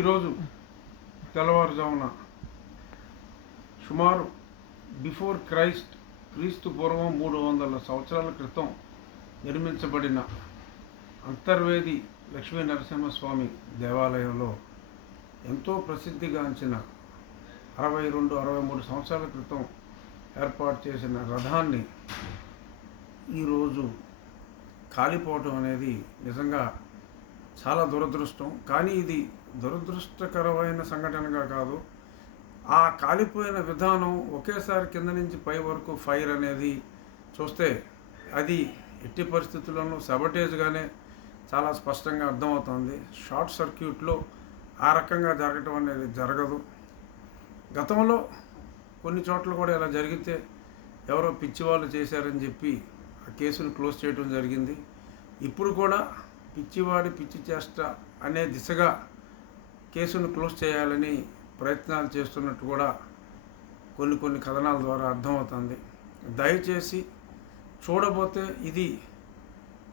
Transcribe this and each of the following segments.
ఈరోజు తెల్లవారుజామున సుమారు బిఫోర్ క్రీస్తు పూర్వం 300 సంవత్సరాల క్రితం నిర్మించబడిన అంతర్వేది లక్ష్మీ నరసింహస్వామి దేవాలయంలో ఎంతో ప్రసిద్ధిగాంచిన 62-63 సంవత్సరాల క్రితం ఏర్పాటు చేసిన రథాన్ని ఈరోజు కాలిపోవటం అనేది నిజంగా చాలా దురదృష్టం. కానీ ఇది దురదృష్టకరమైన సంఘటనగా కాదు, ఆ కాలిపోయిన విధానం ఒకేసారి కింద నుంచి పై వరకు ఫైర్ అనేది చూస్తే అది ఎట్టి పరిస్థితుల్లోనూ సబటేజ్గానే చాలా స్పష్టంగా అర్థమవుతుంది. షార్ట్ సర్క్యూట్లో ఆ రకంగా జరగటం అనేది జరగదు. గతంలో కొన్ని చోట్ల కూడా ఇలా జరిగితే ఎవరో పిచ్చివాళ్ళు చేశారని చెప్పి ఆ కేసును క్లోజ్ చేయడం జరిగింది. ఇప్పుడు కూడా పిచ్చివాడి పిచ్చి చేష్ట అనే దిశగా కేసును క్లోజ్ చేయాలని ప్రయత్నాలు చేస్తున్నట్టు కూడా కొన్ని కథనాల ద్వారా అర్థమవుతుంది. దయచేసి చూడబోతే ఇది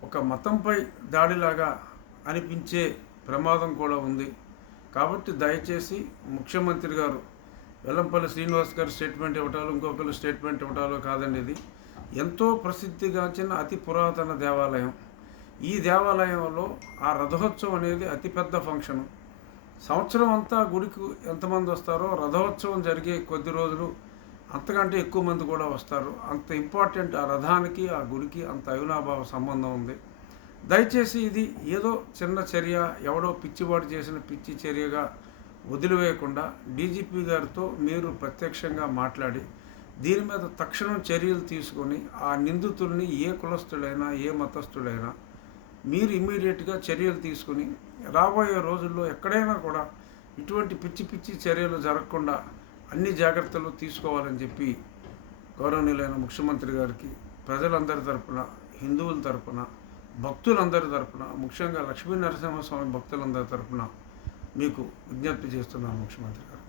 ఒక మతంపై దాడిలాగా అనిపించే ప్రమాదం కూడా ఉంది. కాబట్టి దయచేసి ముఖ్యమంత్రి గారు వెల్లంపల్లి శ్రీనివాస్ గారు స్టేట్మెంట్ ఇవ్వటాలు, ఇంకొకరు స్టేట్మెంట్ ఇవ్వటాలు కాదండి. ఇది ఎంతో ప్రసిద్ధిగాంచిన అతి పురాతన దేవాలయం. ఈ దేవాలయంలో ఆ రథోత్సవం అనేది అతిపెద్ద ఫంక్షను. సంవత్సరం అంతా గుడికి ఎంతమంది వస్తారో రథోత్సవం జరిగే కొద్ది రోజులు అంతకంటే ఎక్కువ మంది కూడా వస్తారు. అంత ఇంపార్టెంట్ ఆ రథానికి, ఆ గుడికి అంత అవినాభావ సంబంధం ఉంది. దయచేసి ఇది ఏదో చిన్న చర్య, ఎవడో పిచ్చివాడు చేసిన పిచ్చి చర్యగా వదిలివేయకుండా డీజీపీ గారితో మీరు ప్రత్యక్షంగా మాట్లాడి దీని మీద తక్షణం చర్యలు తీసుకొని ఆ నిందితుల్ని ఏ కులస్తుడైనా ఏ మతస్థుడైనా మీరు ఇమ్మీడియట్గా చర్యలు తీసుకుని రాబోయే రోజుల్లో ఎక్కడైనా కూడా ఇటువంటి పిచ్చి చర్యలు జరగకుండా అన్ని జాగ్రత్తలు తీసుకోవాలని చెప్పి గౌరవనీయులైన ముఖ్యమంత్రి గారికి ప్రజలందరి తరపున, హిందువుల తరపున, భక్తులందరి తరపున, ముఖ్యంగా లక్ష్మీ నరసింహస్వామి భక్తులందరి తరపున మీకు విజ్ఞప్తి చేస్తున్నాను ముఖ్యమంత్రి గారు.